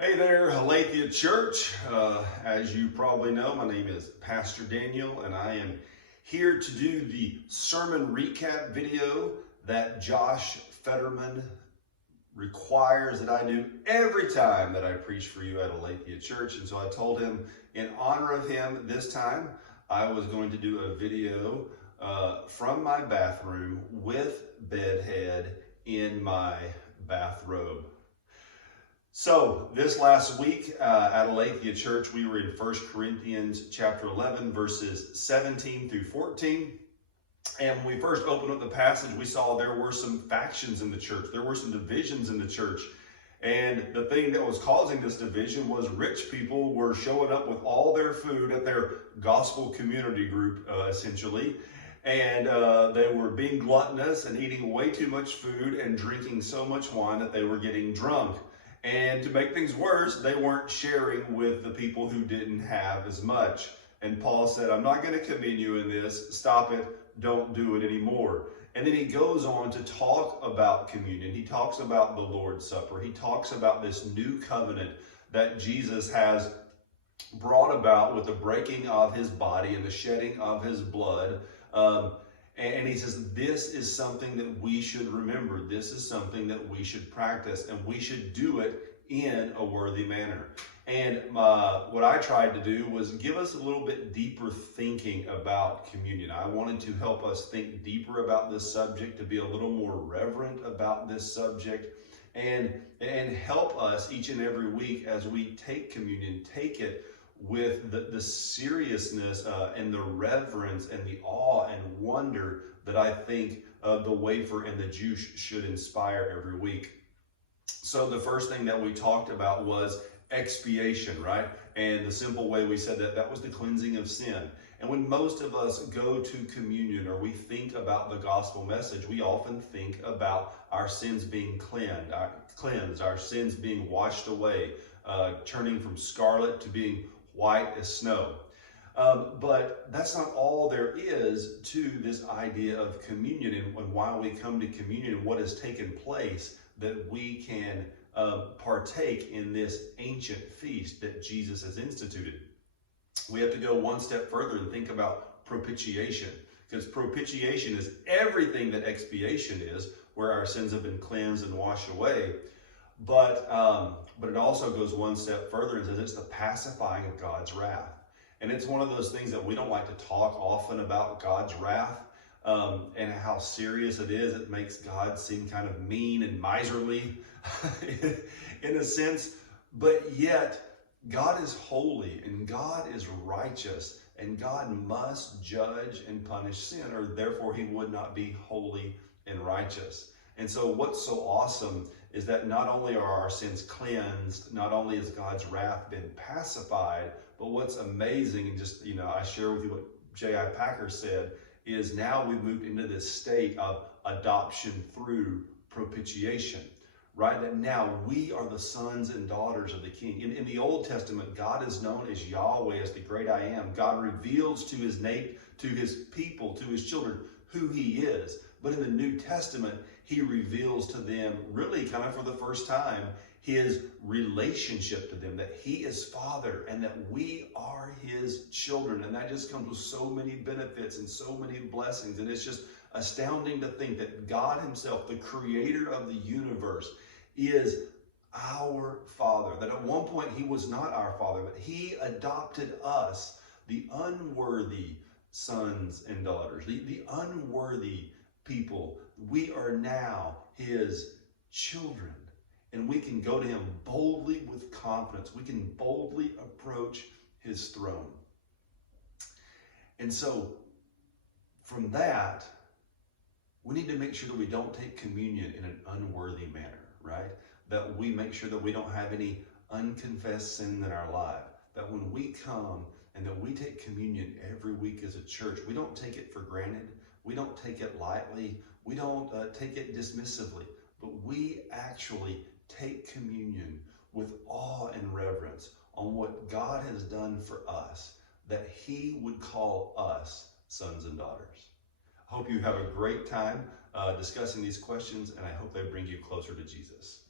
Hey there, Aletheia Church. As you probably know, my name is Pastor Daniel, and I am here to do the sermon recap video that Josh Fetterman requires that I do every time that I preach for you at Aletheia Church. And so I told him, in honor of him this time, I was going to do a video from my bathroom with bedhead in my bathrobe. So this last week at Aletheia Church, we were in 1 Corinthians chapter 11, verses 17 through 14. And when we first opened up the passage, we saw there were some factions in the church. There were some divisions in the church. And the thing that was causing this division was rich people were showing up with all their food at their gospel community group, essentially. And they were being gluttonous and eating way too much food and drinking so much wine that they were getting drunk. And to make things worse, they weren't sharing with the people who didn't have as much. And Paul said, I'm not going to commend you in this. Stop it. Don't do it anymore. And then he goes on to talk about communion. He talks about the Lord's Supper. He talks about this new covenant that Jesus has brought about with the breaking of his body and the shedding of his blood. And he says, this is something that we should remember. This is something that we should practice, and we should do it in a worthy manner. And what I tried to do was give us a little bit deeper thinking about communion. I wanted to help us think deeper about this subject, to be a little more reverent about this subject, and help us each and every week as we take communion, take it with the seriousness and the reverence and the awe and wonder that I think the wafer and the juice should inspire every week. So the first thing that we talked about was expiation, right? And the simple way we said that was the cleansing of sin. And when most of us go to communion or we think about the gospel message, we often think about our sins being cleansed, our sins being washed away, turning from scarlet to being white as snow. But that's not all there is to this idea of communion and why we come to communion and what has taken place that we can partake in this ancient feast that Jesus has instituted. We have to go one step further and think about propitiation, because propitiation is everything that expiation is, where our sins have been cleansed and washed away. But it also goes one step further and says it's the pacifying of God's wrath. And it's one of those things that we don't like to talk often about, God's wrath, and how serious it is. It makes God seem kind of mean and miserly in a sense. But yet, God is holy and God is righteous, and God must judge and punish sin, or therefore he would not be holy and righteous. And so what's so awesome is that not only are our sins cleansed, not only has God's wrath been pacified, but what's amazing, and just, I share with you what J.I. Packer said, is now we've moved into this state of adoption through propitiation, right? That now we are the sons and daughters of the King. In the Old Testament, God is known as Yahweh, as the great I am. God reveals to his people, to his children, who he is. But in the New Testament, he reveals to them, really kind of for the first time, his relationship to them, that he is Father and that we are his children. And that just comes with so many benefits and so many blessings. And it's just astounding to think that God himself, the creator of the universe, is our Father. That at one point he was not our Father, but he adopted us, the unworthy sons and daughters, the unworthy people. We are now his children, and we can go to him boldly with confidence. We can boldly approach his throne. And so from that, we need to make sure that we don't take communion in an unworthy manner, right? That we make sure that we don't have any unconfessed sin in our life. That when we come and that we take communion every week as a church, we don't take it for granted. We don't take it lightly. We don't take it dismissively. But we actually take communion with awe and reverence on what God has done for us, that he would call us sons and daughters. I hope you have a great time discussing these questions, and I hope they bring you closer to Jesus.